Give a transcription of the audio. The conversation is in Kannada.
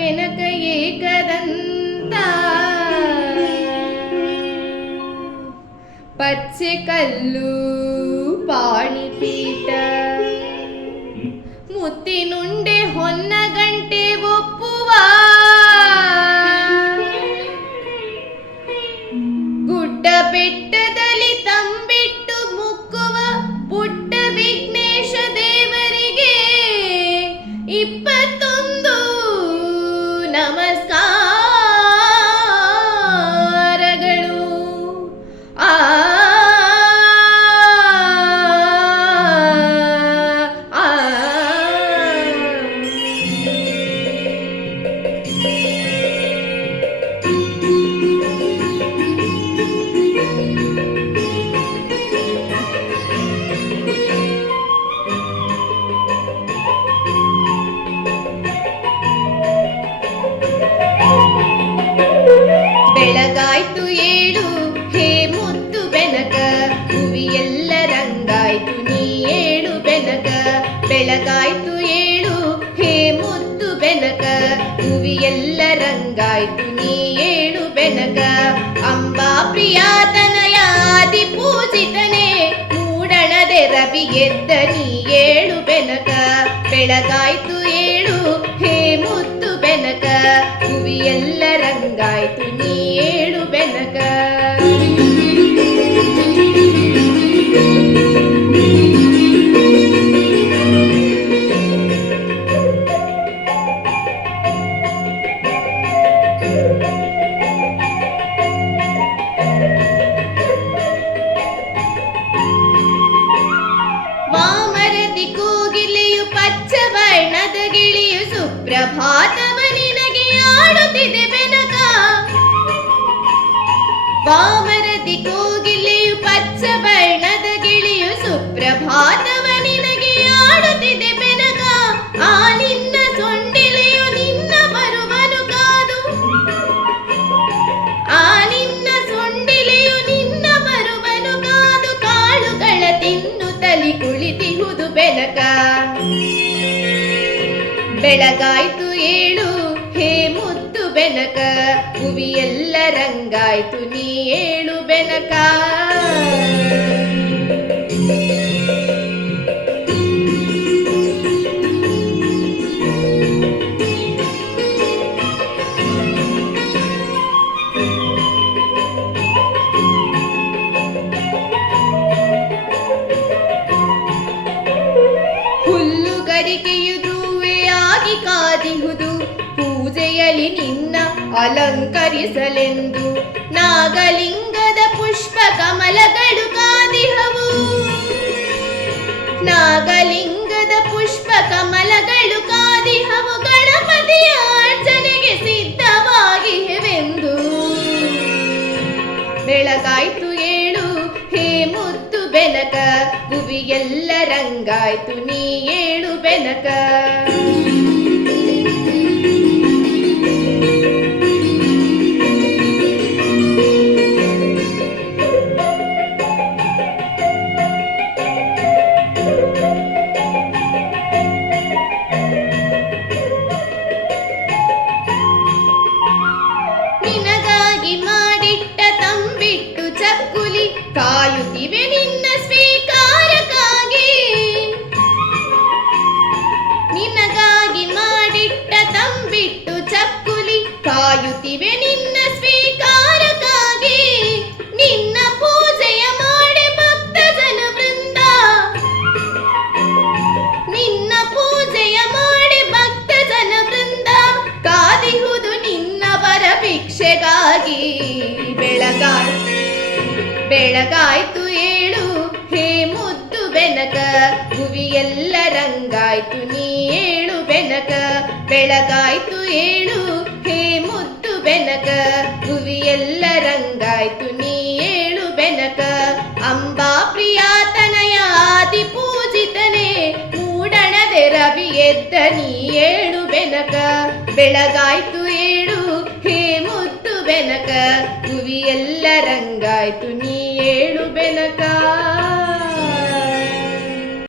ಬೆನಕ ಏಕದಂತ ಪಚ್ಚೆ ಕಲ್ಲು ಪಾಣಿಪೀಠ ಮುತ್ತಿನುಂಡೆ ಹೊನ್ನ ಗಂಟೆ ಒಪ್ಪುವ ಗುಡ್ಡ ಬೆಟ್ಟದಲ್ಲಿ ತಂಬಿಟ್ಟು ಮುಕ್ಕುವ ಪುಟ್ಟ ವಿಘ್ನೇಶ ದೇವರಿಗೆ 21 ನಮಸ್ಕಾರಗಳು. ಆ ಬೆಳಗಾಯ್ತು ಏಳು ಹೇ ಮುತ್ತು ಬೆನಕ, ಭುವಿಯೆಲ್ಲ ರಂಗಾಯ್ತು ನೀ ಏಳು ಬೆನಕ. ಬೆಳಗಾಯ್ತು ಏಳು ಹೇ ಮುತ್ತು ಬೆನಕ, ಭುವಿಯೆಲ್ಲ ರಂಗಾಯ್ತು ನೀ ಏಳು ಬೆನಕ. ಅಂಬಾ ಪ್ರಿಯಾತನಯಾದಿ ಪೂಜಿತನೆ, ಮೂಡಣದೆ ರವಿ ಎದ್ದ ನೀ ಏಳು ಬೆನಕ. ಬೆಳಗಾಯ್ತು ಏಳು ಹೇ ಮುತ್ತು ಬೆನಕ, ಭುವಿಯೆಲ್ಲ ರಂಗಾಯ್ತು ನೀ ಏಳು ಬೆನಕ. ವಾಮರದಿ ಕೋಗಿಲೆಯು ಪಚ್ಚ ವರ್ಣದ ಗಿಳಿಯು ಸುಪ್ರಭಾತವ ನಿನಗೆ ಆಡುತ್ತಿದೆ ಬೆನಕ. ವಾಮರದಿ ಕೋಗಿಲೆಯು ಪಚ್ಚ ವರ್ಣದ ಗಿಳಿಯು ಸುಪ್ರಭಾತವ ನಿನಗೆ ಆಡುತ್ತಿದೆ ಬೆನಕ. ಆ ನಿನ್ನ ಸೊಂಡಿಲೆಯು ನಿನ್ನ ಬರುವನು ಕಾದು, ಆ ನಿನ್ನ ಸೊಂಡಿಲೆಯು ನಿನ್ನ ಬರುವನು ಕಾದು, ಕಾಳುಗಳ ತಿನ್ನುತ್ತಲಿ ಕುಳಿತಿಹುದು ಬೆನಕ. ಬೆಳಗಾಯ್ತು ಏಳು ಹೇ ಮುತ್ತು ಬೆನಕ, ಭುವಿಯೆಲ್ಲ ರಂಗಾಯ್ತು ನೀ ಏಳು ಬೆನಕ. ಹುಲ್ಲುಗರಿಕೆಯು ಧ್ರುವೆಯಾಗಿ ಕಾದಿಹುದು, ಪೂಜೆಯಲ್ಲಿ ನಿನ್ನ ಅಲಂಕರಿಸಲೆಂದು. ನಾಗಲಿಂಗದ ಪುಷ್ಪ ಕಮಲಗಳು ಕಾದಿಹವು, ನಾಗಲಿಂಗದ ಪುಷ್ಪ ಕಮಲಗಳು ಕಾದಿಹವು. ಗಣಪತಿಯ ಅರ್ಚನೆಗೆ ಸಿದ್ಧವಾಗಿವೆಂದು. ಬೆಳಗಾಯ್ತು ಏಳು ಹೇ ಮುತ್ತು ಬೆನಕ, ಭುವಿಯೆಲ್ಲ ರಂಗಾಯ್ತು ನೀ ಏಳು ಬೆನಕ. ನಿನಗಾಗಿ ಮಾಡಿಟ್ಟ ತಂಬಿಟ್ಟು ಚಕ್ಕುಲಿ ಕಾಯುತ್ತಿವೆ ನಿನ್ನ ಸ್ವೀಕಾರಕ್ಕಾಗಿ. ನಿನಗಾಗಿ ಮಾಡಿಟ್ಟ ತಂಬಿಟ್ಟು ಚಕ್ಕುಲಿ ಕಾಯುತ್ತಿವೆ ನಿನ್ನ ಸ್ವೀಕಾರಕ್ಕಾಗಿ. ನಿನ್ನ ಪೂಜೆಯ ಮಾಡಿ ಭಕ್ತ ಜನ ವೃಂದ, ನಿನ್ನ ಪೂಜೆಯ ಮಾಡಿ ಭಕ್ತ ಜನ ವೃಂದ, ಕಾದಿಹುದು ನಿನ್ನ ವರ ಭಿಕ್ಷೆಗಾಗಿ. ಬೆಳಗಾಯ್ತು ಏಳು ಹೇ ಮುದ್ದು ಬೆನಕ, ಭುವಿಯೆಲ್ಲ ರಂಗಾಯ್ತು ನೀ ಏಳು ಬೆನಕ. ಬೆಳಗಾಯ್ತು ಏಳು ಹೇ ಮುದ್ದು ಬೆನಕ, ಭುವಿಯೆಲ್ಲ ರಂಗಾಯ್ತು ನೀ ಏಳು ಬೆನಕ. ಅಂಬಾ ಪ್ರಿಯಾತನಯಾದಿ ಪೂಜಿತನೆ, ಮೂಡಣದೆ ರವಿ ಎದ್ದ ನೀ ಏಳು ಬೆನಕ. ಬೆಳಗಾಯ್ತು ಏಳು ಹೇ ಮುದ್ದು ಬೆನಕ, ಭುವಿಯೆಲ್ಲ ರಂಗಾಯ್ತು ನೀ ಏಳು ಬೆನಕ.